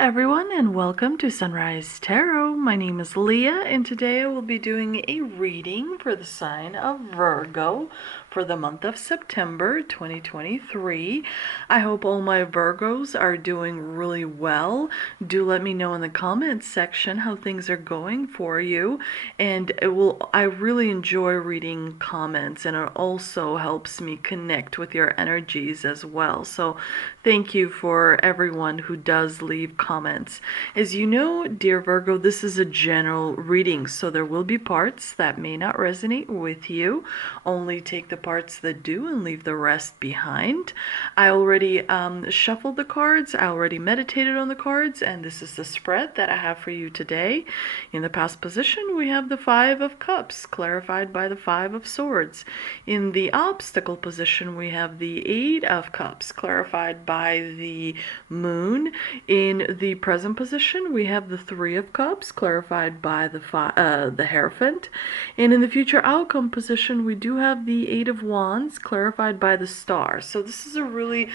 everyone, and welcome to Sunrise Tarot. My name is Leah, and today I will be doing a reading for the sign of Virgo for the month of September 2023. I hope all my Virgos are doing really well. Do let me know in the comments section how things are going for you, and I really enjoy reading comments, and it also helps me connect with your energies as well. So thank you for everyone who does leave comments. As you know, dear Virgo, this is a general reading, so there will be parts that may not resonate with you. Only take the parts that do and leave the rest behind. I already shuffled the cards, I already meditated on the cards, and this is the spread that I have for you today. In the past position, we have the Five of Cups, clarified by the Five of Swords. In the obstacle position, we have the Eight of Cups, clarified by the Moon. In the present position, we have the Three of Cups, clarified by the Hierophant. And in the future outcome position, we do have the Eight of Wands, clarified by the Star. So this is a really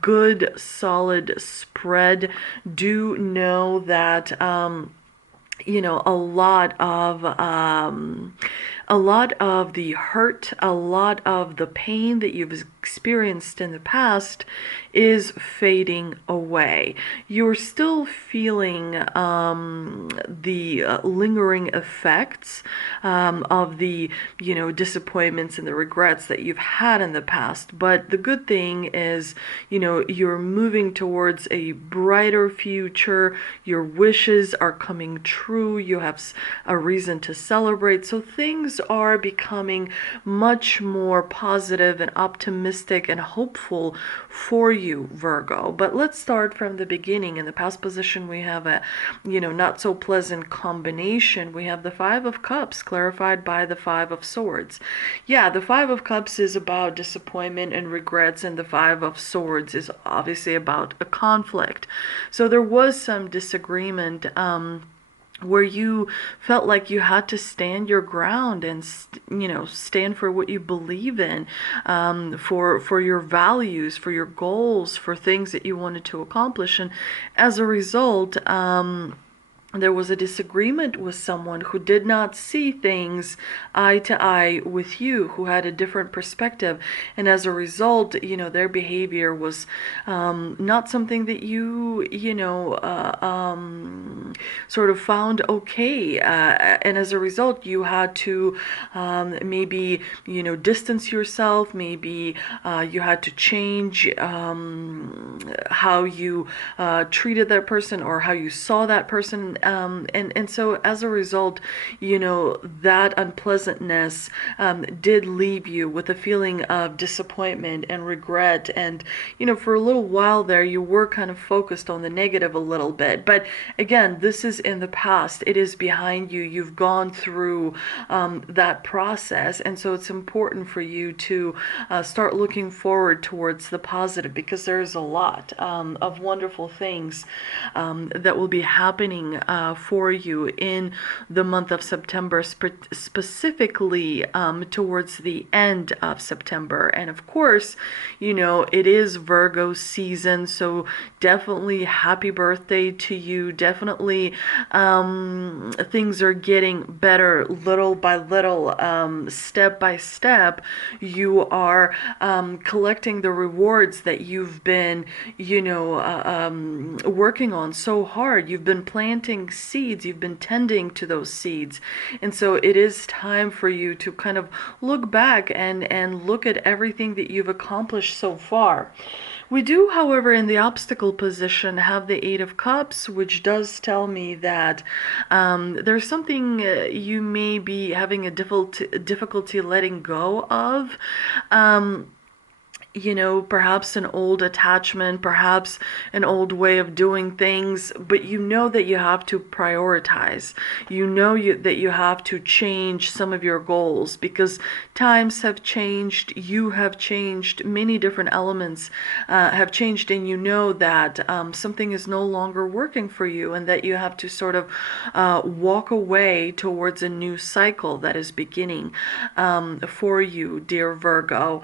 good, solid spread. Do know that a lot of the hurt, a lot of the pain that you've experienced in the past is fading away. You're still feeling the lingering effects of the disappointments and the regrets that you've had in the past. But the good thing is, you're moving towards a brighter future. Your wishes are coming true. You have a reason to celebrate. So things are becoming much more positive and optimistic and hopeful for you, Virgo. But let's start from the beginning. In the past position, we have a not so pleasant combination. We have the Five of Cups, clarified by the Five of Swords. Yeah, the Five of Cups is about disappointment and regrets, and the Five of Swords is obviously about a conflict. So there was some disagreement where you felt like you had to stand your ground and stand for what you believe in, for your values, for your goals, for things that you wanted to accomplish. And as a result, there was a disagreement with someone who did not see things eye to eye with you, who had a different perspective. And as a result, their behavior was not something that you, sort of found okay. And as a result, you had to maybe, distance yourself. Maybe you had to change how you treated that person or how you saw that person. And so as a result, that unpleasantness did leave you with a feeling of disappointment and regret. And, for a little while there, you were kind of focused on the negative a little bit. But again, this is in the past. It is behind you. You've gone through that process. And so it's important for you to start looking forward towards the positive, because there's a lot of wonderful things that will be happening for you in the month of September, specifically towards the end of September. And of course, it is Virgo season, so definitely happy birthday to you. Definitely things are getting better little by little, step by step. You are collecting the rewards that you've been working on so hard. You've been planting seeds, you've been tending to those seeds. And so it is time for you to kind of look back and look at everything that you've accomplished so far. We do, however, in the obstacle position have the Eight of Cups, which does tell me that there's something you may be having a difficulty letting go of. Perhaps an old attachment, perhaps an old way of doing things, but that you have to prioritize. That you have to change some of your goals, because times have changed, you have changed, many different elements have changed, and that something is no longer working for you, and that you have to sort of walk away towards a new cycle that is beginning for you, dear Virgo.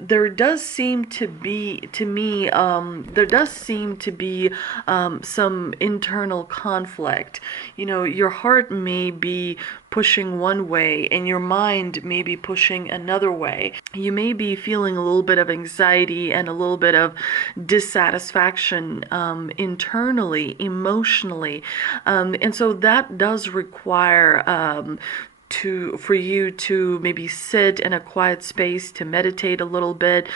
There does does seem to be, to me, there does seem to be some internal conflict. Your heart may be pushing one way and your mind may be pushing another way. You may be feeling a little bit of anxiety and a little bit of dissatisfaction internally, emotionally. And so that does require for you to maybe sit in a quiet space to meditate a little bit.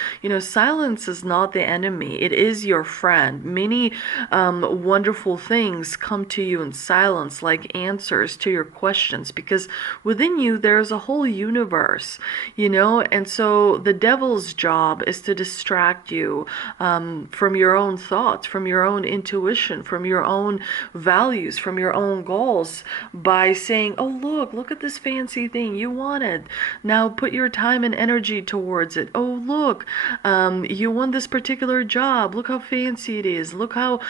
Silence is not the enemy. It is your friend. Many wonderful things come to you in silence, like answers to your questions, because within you there's a whole universe, and so the devil's job is to distract you from your own thoughts, from your own intuition, from your own values, from your own goals, by saying, oh, look at this fancy thing you wanted. Now put your time and energy towards it. Oh, look, you won this particular job. Look how fancy it is. Look how,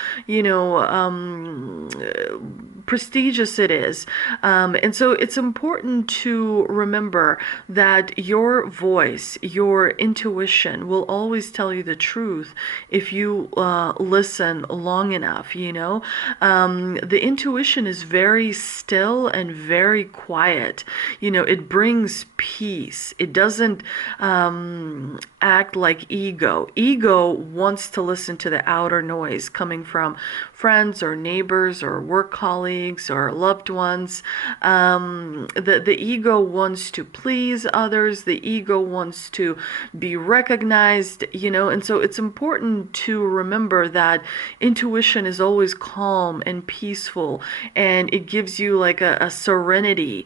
prestigious it is. And so it's important to remember that your voice, your intuition will always tell you the truth if you listen long enough, The intuition is very still and very quiet. It brings peace. It doesn't act like ego. Ego wants to listen to the outer noise coming from friends or neighbors or work colleagues or loved ones. The ego wants to please others. The ego wants to be recognized, and so it's important to remember that intuition is always calm and peaceful, and it gives you like a serenity,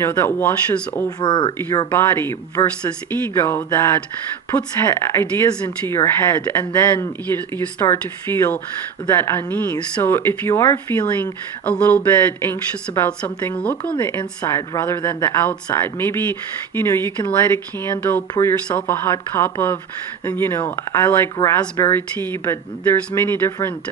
that washes over your body, versus ego that puts ideas into your head, and then you start to feel that unease. So if you are feeling a little bit anxious about something, look on the inside rather than the outside. Maybe, you can light a candle, pour yourself a hot cup of, I like raspberry tea, but there's many different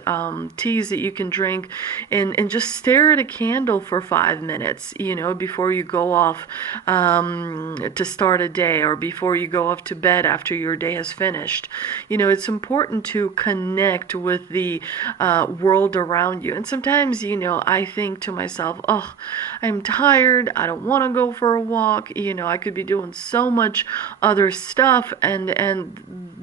teas that you can drink, and just stare at a candle for 5 minutes, before you go off to start a day, or before you go off to bed after your day has finished. It's important to connect with the world around you. And sometimes, I think to myself, oh, I'm tired. I don't want to go for a walk. I could be doing so much other stuff. And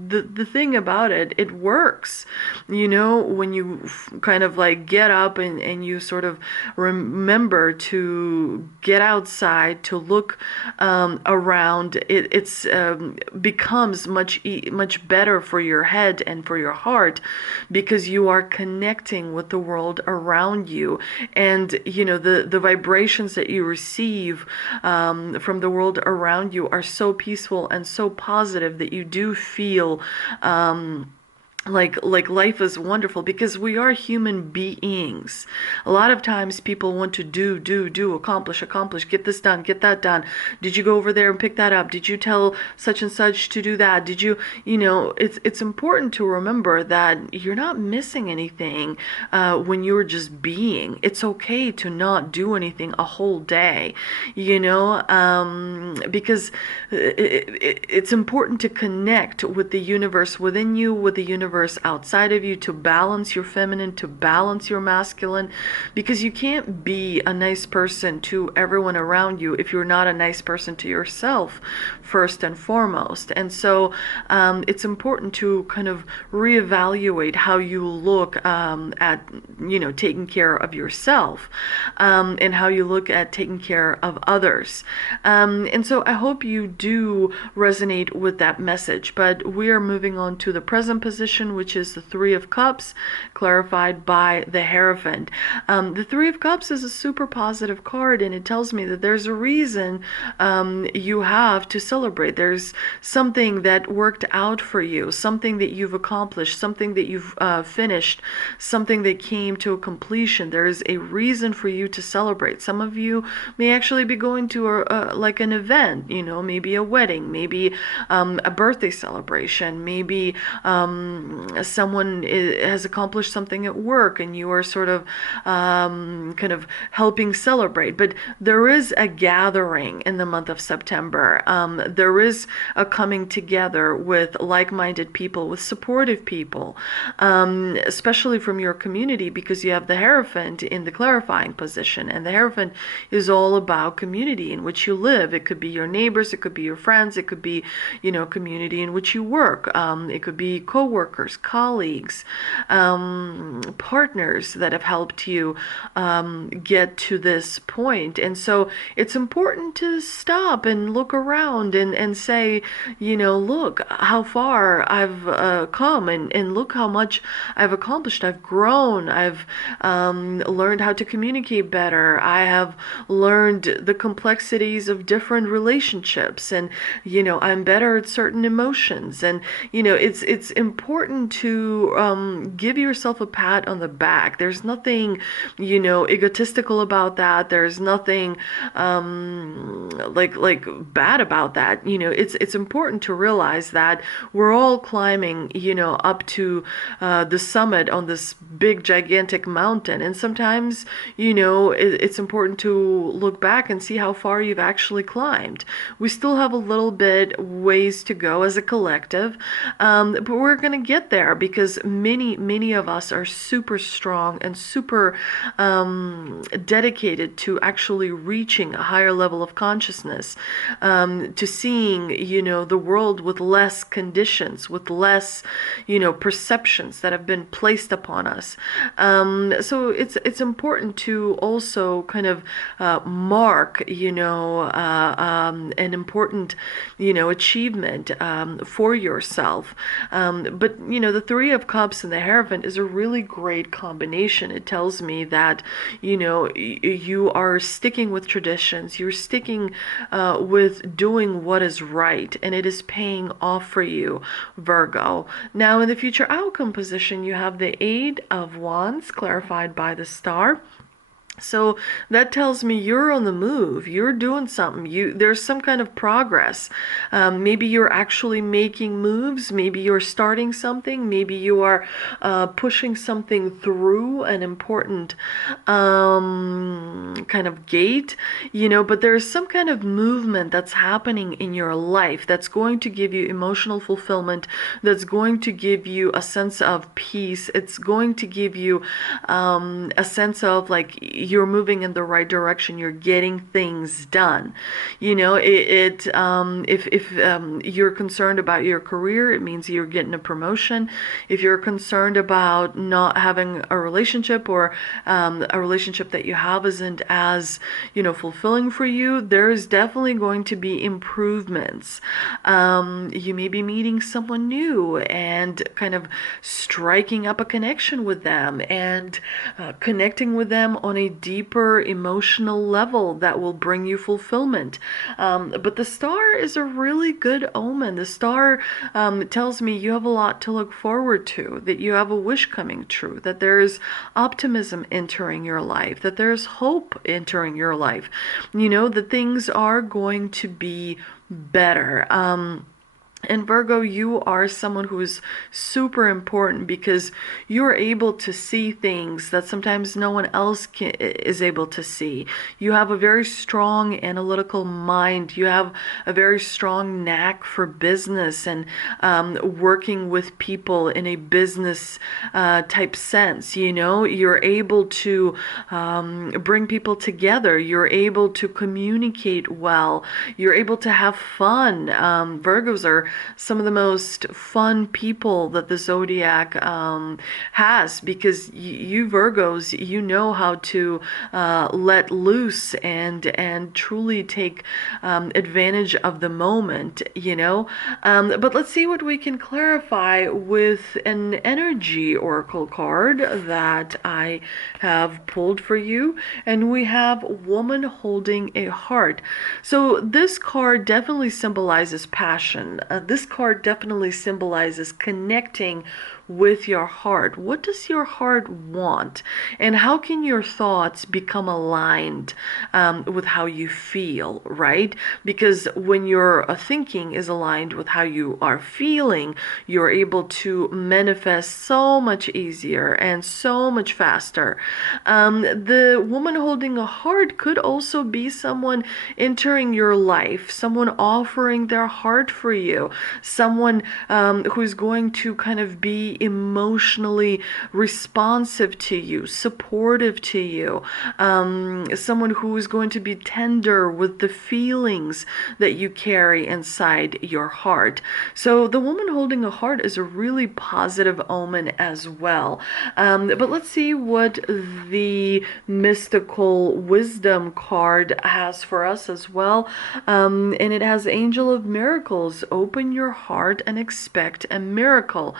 the thing about it, it works. When you kind of like get up and you sort of remember to get outside, to look around, it's becomes much better for your head and for your heart, because you are connecting with the world around you, and the vibrations that you receive from the world around you are so peaceful and so positive that you do feel like life is wonderful, because we are human beings. A lot of times people want to do, accomplish, get this done, get that done. Did you go over there and pick that up? Did you tell such and such to do that? Did you, it's important to remember that you're not missing anything when you're just being. It's okay to not do anything a whole day, because it's important to connect with the universe within you, with the universe outside of you, to balance your feminine, to balance your masculine, because you can't be a nice person to everyone around you if you're not a nice person to yourself first and foremost. And so it's important to kind of reevaluate how you look at taking care of yourself, and how you look at taking care of others. And so I hope you do resonate with that message. But we are moving on to the present position, which is the Three of Cups, clarified by the Hierophant. The Three of Cups is a super positive card, and it tells me that there's a reason you have to celebrate. There's something that worked out for you, something that you've accomplished, something that you've finished, something that came to a completion. There is a reason for you to celebrate. Some of you may actually be going to like an event, maybe a wedding, maybe a birthday celebration, maybe someone has accomplished something at work and you are sort of kind of helping celebrate. But there is a gathering in the month of September. There is a coming together with like-minded people, with supportive people, especially from your community, because you have the Hierophant in the clarifying position, and the Hierophant is all about community in which you live. It could be your neighbors, it could be your friends, it could be, community in which you work. It could be co-workers, colleagues, partners that have helped you get to this point. And so it's important to stop and look around and say, look how far I've come, and look how much I've accomplished. I've grown. I've learned how to communicate better. I have learned the complexities of different relationships, and I'm better at certain emotions. And it's important to give yourself a pat on the back. There's nothing egotistical about that. There's nothing like bad about that. It's important to realize that we're all climbing up to the summit on this big gigantic mountain, and sometimes it's important to look back and see how far you've actually climbed. We still have a little bit ways to go as a collective, but we're gonna get there because many of us are super strong and super dedicated to actually reaching a higher level of consciousness, to seeing the world with less conditions, with less perceptions that have been placed upon us. So it's important to also kind of mark an important achievement for yourself. But the Three of Cups and the Hierophant is a really great combination. It tells me that you are sticking with traditions, you're sticking with doing what is right, and it is paying off for you, Virgo. Now in the future outcome position, you have the Eight of Wands clarified by the star. So that tells me you're on the move. You're doing something. There's some kind of progress. Maybe you're actually making moves. Maybe you're starting something. Maybe you are pushing something through an important kind of gate. But there's some kind of movement that's happening in your life that's going to give you emotional fulfillment. That's going to give you a sense of peace. It's going to give you a sense of like you're moving in the right direction. You're getting things done. If you're concerned about your career, it means you're getting a promotion. If you're concerned about not having a relationship, or a relationship that you have isn't as fulfilling for you, there's definitely going to be improvements. You may be meeting someone new and kind of striking up a connection with them, and connecting with them on a deeper emotional level that will bring you fulfillment. But the star is a really good omen. The star tells me you have a lot to look forward to, that you have a wish coming true, that there's optimism entering your life, that there's hope entering your life, that things are going to be better. And Virgo, you are someone who is super important because you're able to see things that sometimes no one else is able to see. You have a very strong analytical mind. You have a very strong knack for business and working with people in a business type sense. You're able to bring people together. You're able to communicate well. You're able to have fun. Virgos are some of the most fun people that the zodiac has, because you Virgos, know how to let loose and truly take advantage of the moment, but let's see what we can clarify with an energy oracle card that I have pulled for you, and we have Woman Holding a Heart. So this card definitely symbolizes passion. This card definitely symbolizes connecting with your heart. What does your heart want? And how can your thoughts become aligned with how you feel, right? Because when your thinking is aligned with how you are feeling, you're able to manifest so much easier and so much faster. The woman holding a heart could also be someone entering your life, someone offering their heart for you, someone who's going to kind of be emotionally responsive to you, supportive to you, someone who is going to be tender with the feelings that you carry inside your heart. So the woman holding a heart is a really positive omen as well. But let's see what the mystical wisdom card has for us as well. And it has Angel of Miracles. Open your heart and expect a miracle.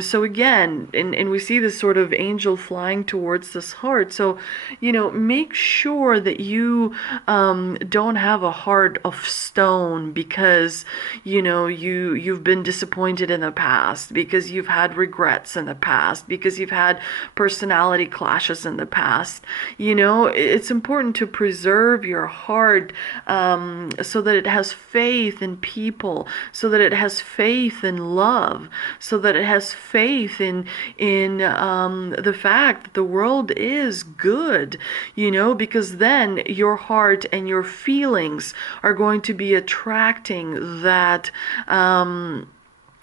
So again, and we see this sort of angel flying towards this heart. So, make sure that you don't have a heart of stone because, you've been disappointed in the past, because you've had regrets in the past, because you've had personality clashes in the past. It's important to preserve your heart so that it has faith in people, so that it has faith in love, so that it has faith in the fact that the world is good, because then your heart and your feelings are going to be attracting that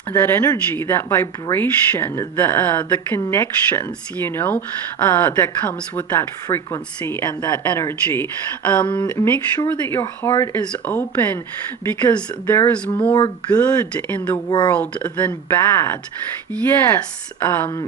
energy, that vibration, the connections, that comes with that frequency and that energy. Make sure that your heart is open because there is more good in the world than bad. Yes,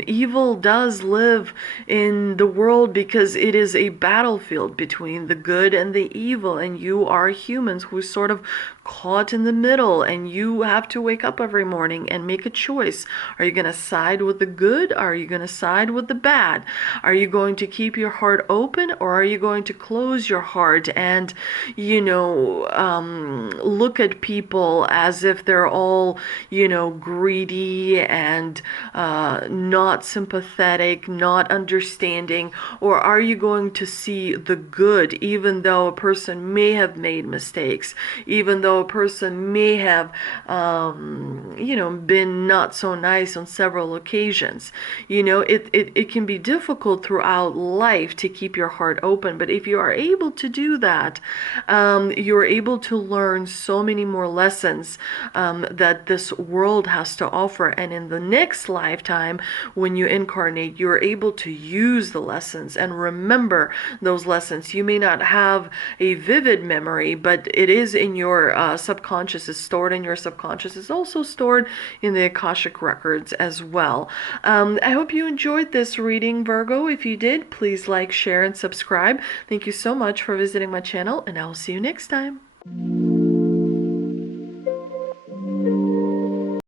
evil does live in the world because it is a battlefield between the good and the evil, and you are humans who sort of caught in the middle, and you have to wake up every morning and make a choice. Are you going to side with the good? Are you going to side with the bad? Are you going to keep your heart open, or are you going to close your heart and look at people as if they're all greedy and not sympathetic, not understanding? Or are you going to see the good even though a person may have made mistakes, even though a person may have been not so nice on several occasions? It can be difficult throughout life to keep your heart open, but if you are able to do that, you're able to learn so many more lessons that this world has to offer. And in the next lifetime, when you incarnate, you're able to use the lessons and remember those lessons. You may not have a vivid memory, but it is in your subconscious, is stored in your subconscious, is also stored in the Akashic records as well. I hope you enjoyed this reading, Virgo. If you did, please like, share, and subscribe. Thank you so much for visiting my channel, and I will see you next time.